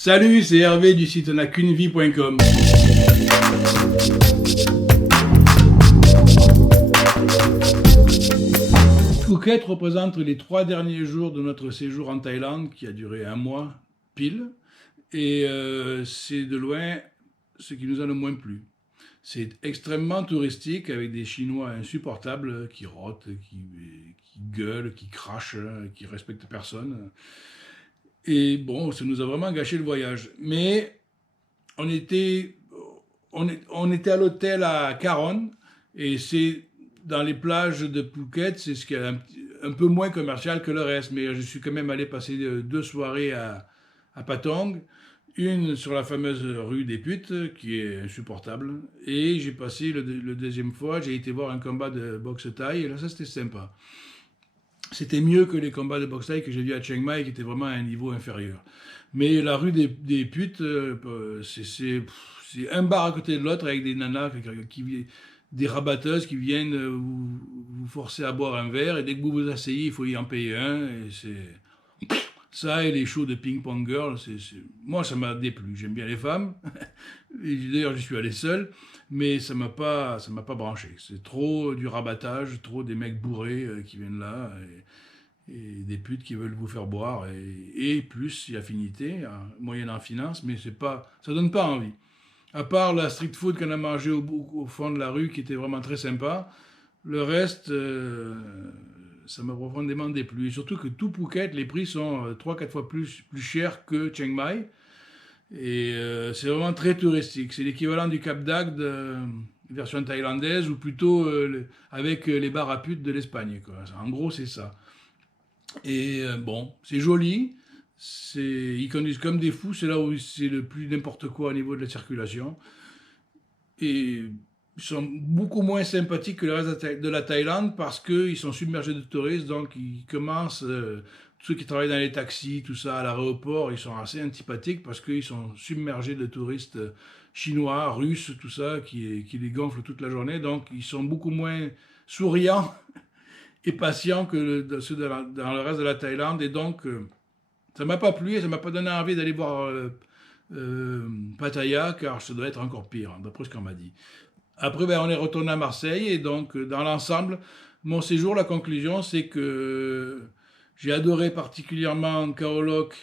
Salut, c'est Hervé du site onacunevie.com. Phuket représente les 3 derniers jours de notre séjour en Thaïlande qui a duré un mois pile et c'est de loin ce qui nous a le moins plu. C'est extrêmement touristique avec des Chinois insupportables qui rotent, qui gueulent, qui crachent, qui respectent personne. Et bon, ça nous a vraiment gâché le voyage. Mais on était, on était à l'hôtel à Caron et c'est dans les plages de Phuket, c'est ce qui est un peu moins commercial que le reste. Mais je suis quand même allé passer 2 soirées à Patong, une sur la fameuse rue des Putes, qui est insupportable. Et j'ai passé le deuxième fois, j'ai été voir un combat de boxe thaï, et là ça c'était sympa. C'était mieux que les combats de boxe thaï que j'ai vus à Chiang Mai, qui étaient vraiment à un niveau inférieur. Mais la rue des Putes, c'est un bar à côté de l'autre avec des nanas, des rabatteuses qui viennent vous forcer à boire un verre, et dès que vous vous asseyez, il faut y en payer un. Et c'est ça et les shows de Ping Pong Girl, moi ça m'a déplu. J'aime bien les femmes. Et d'ailleurs, j'y suis allé seul, mais ça m'a pas branché. C'est trop du rabattage, trop des mecs bourrés qui viennent là et des putes qui veulent vous faire boire et plus affinité, hein, moyennant finance, mais c'est pas, ça donne pas envie. À part la street food qu'on a mangé au fond de la rue, qui était vraiment très sympa, le reste, ça m'a profondément déplu. Et surtout que tout Phuket, les prix sont 3-4 fois plus chers que Chiang Mai. Et c'est vraiment très touristique. C'est l'équivalent du Cap d'Agde, version thaïlandaise, ou plutôt avec les bars à putes de l'Espagne, quoi. En gros, c'est ça. Et bon, c'est joli. Ils conduisent comme des fous. C'est là où c'est le plus n'importe quoi au niveau de la circulation. Et ils sont beaucoup moins sympathiques que le reste de la Thaïlande parce qu'ils sont submergés de touristes. Donc, ils commencent, tous ceux qui travaillent dans les taxis, tout ça, à l'aéroport, ils sont assez antipathiques parce qu'ils sont submergés de touristes chinois, russes, tout ça, qui les gonflent toute la journée. Donc, ils sont beaucoup moins souriants et patients que ceux dans le reste de la Thaïlande. Et donc, ça m'a pas plu et ça m'a pas donné envie d'aller voir Pattaya, car ça doit être encore pire, hein, d'après ce qu'on m'a dit. Après, ben, on est retourné à Marseille et donc, dans l'ensemble, mon séjour, la conclusion, c'est que j'ai adoré particulièrement Khao Lok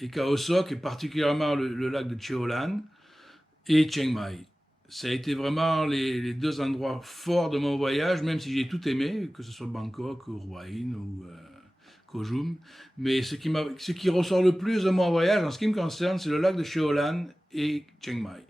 et Khao Sok, et particulièrement le lac de Cheolan et Chiang Mai. Ça a été vraiment les 2 endroits forts de mon voyage, même si j'ai tout aimé, que ce soit Bangkok, ou Hua Hin ou Koh Jum. Mais ce qui ressort le plus de mon voyage, en ce qui me concerne, c'est le lac de Cheolan et Chiang Mai.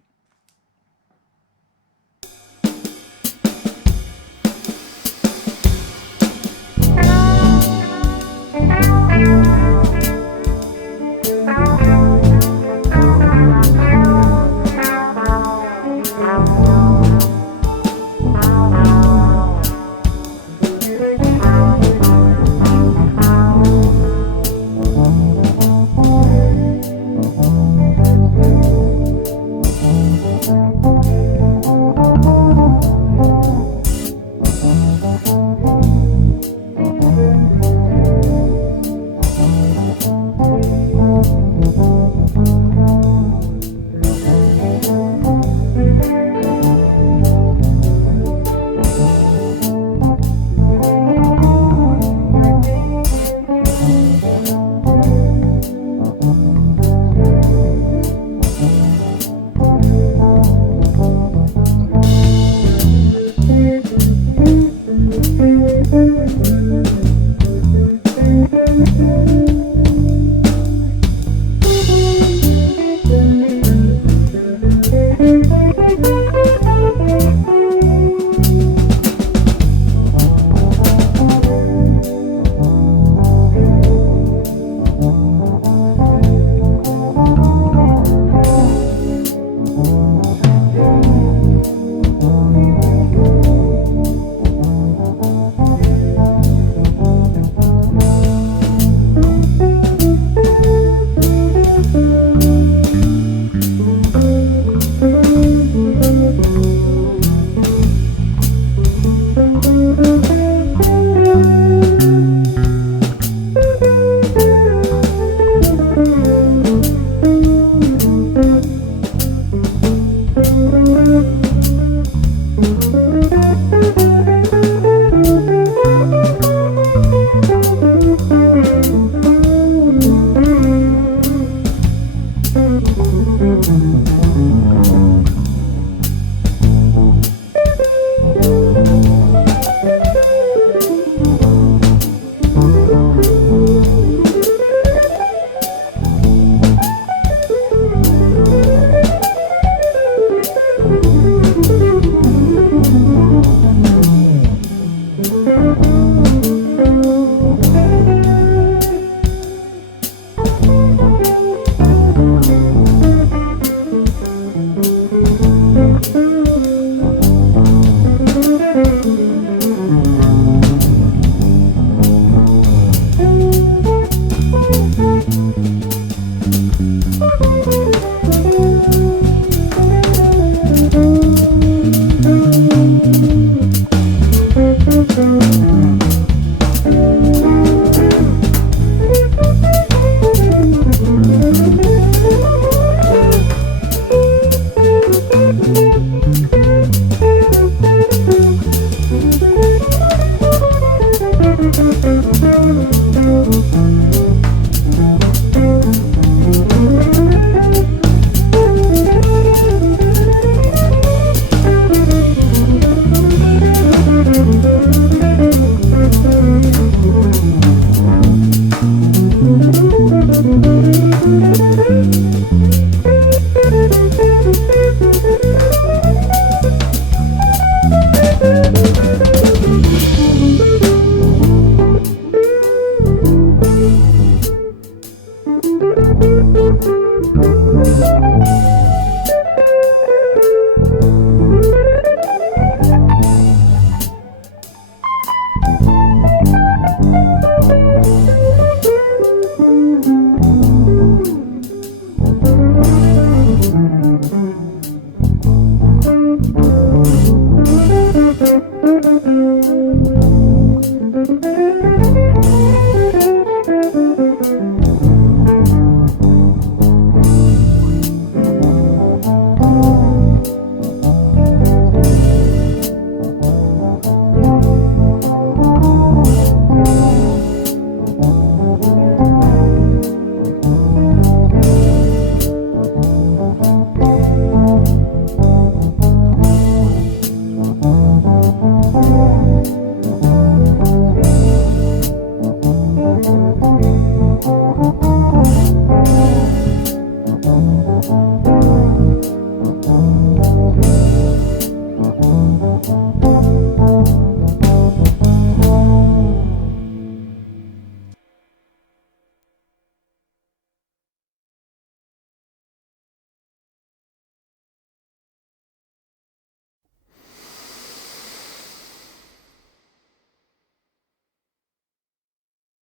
Thank you.